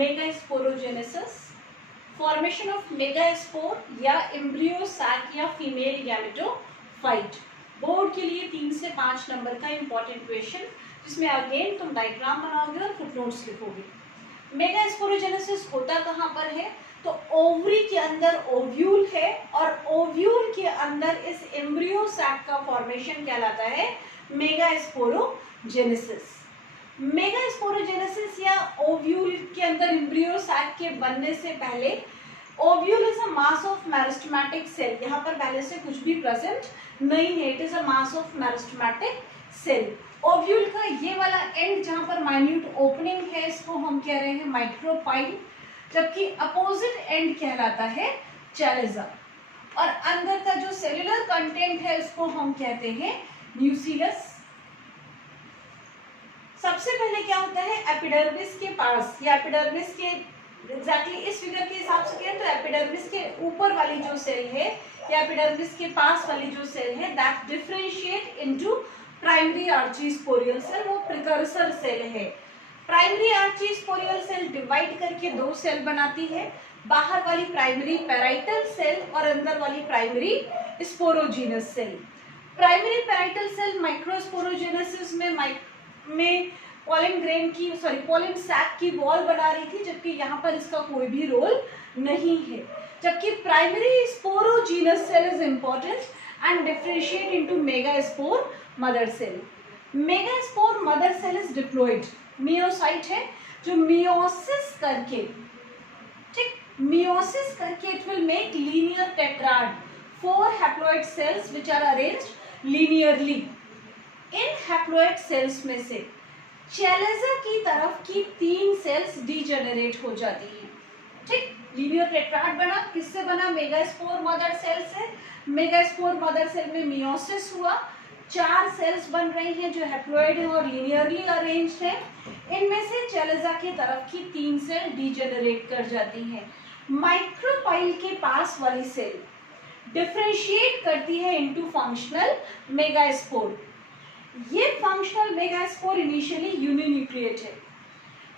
Megasporogenesis, formation of megaspore या embryo sac या female gametophyte. Board के लिए 3 से 5 नंबर का इंपॉर्टेंट क्वेश्चन, जिसमें अगेन तुम डायग्राम बनाओगे और फुटनोट्स लिखोगे। मेगास्पोरोजेनेसिस होता कहाँ पर है? तो ओवरी के अंदर ओव्यूल है और ओव्यूल के अंदर इस एम्ब्रियो सैक का फॉर्मेशन कहलाता है मेगास्पोरोजेनेसिस। मेगास्पोरोजेनेसिस या ओव्यूल के अंदर एम्ब्रियो सैक के बनने से पहले ovule is a mass of meristematic cell. यहाँ पर पहले से कुछ भी प्रेजेंट नहीं है, it is a mass of meristematic cell. Ovule का ये वाला एंड जहाँ पर माइन्यूट ओपनिंग है, इसको हम कह रहे हैं माइक्रोपाइल, जबकि अपोजिट एंड कहलाता है चैलिज़ा। और अंदर का जो सेल्यूलर कंटेंट है इसको हम कहते हैं न्यूक्लियस। सबसे पहले क्या होता है, एपिडर्मिस के पास या एपिडर्मिस के एग्जैक्टली इस फिगर के हिसाब से कहें तो एपिडर्मिस के ऊपर वाली जो सेल है या एपिडर्मिस के पास वाली जो सेल है, that differentiate into primary आर्चीस्पोरियल cell, वो प्रिकर्सर सेल है। प्राइमरी आर्चीस्पोरियल सेल डिवाइड करके 2 सेल बनाती है, बाहर वाली प्राइमरी पैराइटल सेल और अंदर वाली primary sporogenous cell. Primary parietal cell microsporogenesis में पॉलन ग्रेन की पॉलन सैक की वॉल बना रही थी, जबकि यहाँ पर इसका कोई भी रोल नहीं है। जबकि primary sporogenous cell is important and differentiate into megaspore mother cell. Megaspore mother cell is diploid, meiocyte है जो मियोसिस करके, ठीक, मियोसिस करके it will make linear tetrad 4 haploid cells which are arranged linearly. इन haploid cells में से चैलिज़ा की तरफ की 3 सेल्स डीजेनरेट हो जाती हैं, ठीक। लीनियर टेट्राड बना, किससे बना? मेगास्पोर मदर सेल से। मेगास्पोर मदर सेल में मियोसिस हुआ, 4 सेल्स बन रही हैं जो हैप्लॉइड है और लीनियरली अरेंज्ड है। इनमें से चैलिज़ा की तरफ की 3 सेल डीजेनरेट कर जाती हैं। माइक्रोपाइल के पास वाली सेल डिफरेंशिएट करती है इनटू फंक्शनल मेगास्पोर। ये फंक्शनल मेगास्पोर इनिशियली यूनिन्यूक्लिएट है।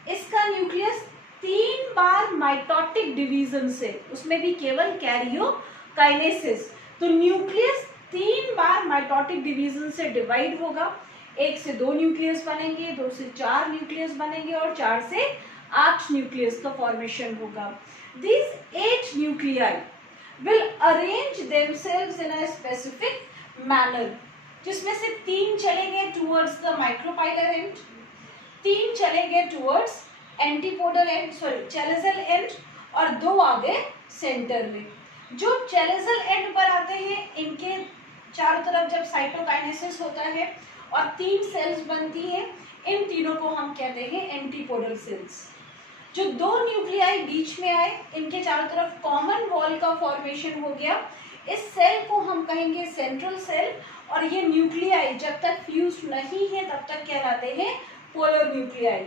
इसका न्यूक्लियस 3 बार माइटोटिक डिवीजन से, उसमें भी केवल कैरियोकाइनेसिस, तो न्यूक्लियस 3 बार माइटोटिक डिवीजन से डिवाइड होगा। 1 से 2 न्यूक्लियस बनेंगे, 2 से 4 न्यूक्लियस बनेंगे और 4 से 8 न्यूक्लियस का फॉर्मेशन होगा। These 8 nuclei will arrange themselves in a specific manner, जिसमें से 3 चलेंगे टूवर्ड्स द माइक्रोपाइलर एंड, 3 चलेंगे टूवर्ड्स एंटीपोडल एंड चैलिज़ल एंड और 2 आ गए सेंटर में। जो चैलिज़ल एंड पर आते हैं, इनके चारों तरफ जब साइटोकाइनेसिस होता है और 3 सेल्स बनती हैं, इन तीनों को हम कहते हैं एंटीपोडल सेल्स। जो 2 न्यूक्लियाई बीच में आए, इनके चारों तरफ कॉमन वॉल का फॉर्मेशन हो गया। इस सेल को हम कहेंगे सेंट्रल सेल, और ये न्यूक्लियाई जब तक फ्यूज नहीं है तब तक कहलाते हैं पोलर न्यूक्लियाई।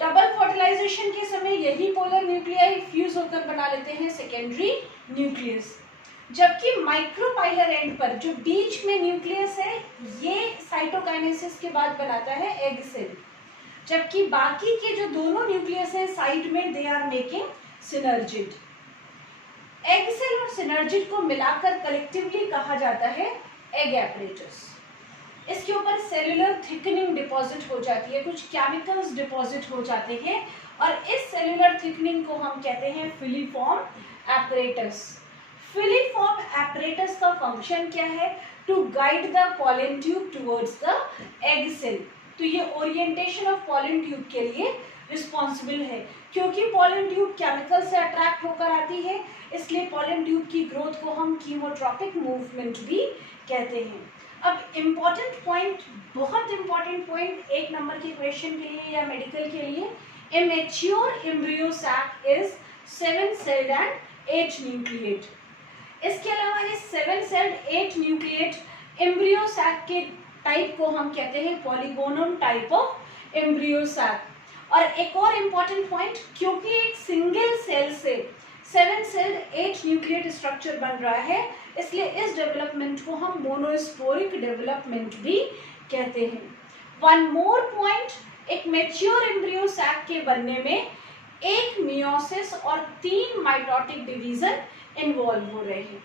डबल फर्टिलाइजेशन के समय यही पोलर न्यूक्लियाई फ्यूज होकर बना लेते हैं सेकेंडरी न्यूक्लियस। जबकि माइक्रोपाइलर एंड पर जो बीच में न्यूक्लियस है, ये साइटोकाइनेसिस के बाद बनाता है एग सेल, जबकि बाकी के जो दोनों न्यूक्लियस है साइड में, they are making synergid. Egg cell और सिनर्जिड को मिलाकर कलेक्टिवली कहा जाता है एग एपरेटस। इसके ऊपर सेल्यूलर थिकनिंग डिपॉजिट हो जाती है, कुछ केमिकल्स डिपॉजिट हो जाते हैं, और इस सेल्यूलर थिकनिंग को हम कहते हैं फिलीफॉर्म एपरेटस। फिलीफॉर्म एपरेटस का फंक्शन क्या है? To guide the pollen tube towards the egg cell. तो ये ओरिएंटेशन ऑफ पॉलन ट्यूब के लिए रिस्पॉन्सिबल है। क्योंकि पॉलन ट्यूब केमिकल से अट्रैक्ट होकर आती है, इसलिए पॉलन ट्यूब की ग्रोथ को हम कीमोट्रॉपिक मूवमेंट भी कहते हैं। अब इम्पॉर्टेंट पॉइंट, बहुत इम्पॉर्टेंट पॉइंट 1 नंबर के क्वेश्चन के लिए या मेडिकल के लिए, a mature embryo sac is 7 celled and 8 nucleate. इसके अलावा इस 7 सेल्ड 8 न्यूक्लिएट एम्ब्रियो सैक के टाइप को हम कहते हैं polygonal type of embryo sac. और एक और इम्पॉर्टेंट पॉइंट, क्योंकि एक सिंगल सेल से 7 सेल्ड 8 न्यूक्लिएट स्ट्रक्चर बन रहा है, इसलिए इस डेवलपमेंट को हम मोनोस्पोरिक डेवलपमेंट भी कहते हैं। वन मोर पॉइंट, एक मैच्योर एम्ब्रियो सैक के बनने में एक मियोसिस और 3 माइटोटिक डिवीजन इन्वॉल्व हो रहे हैं।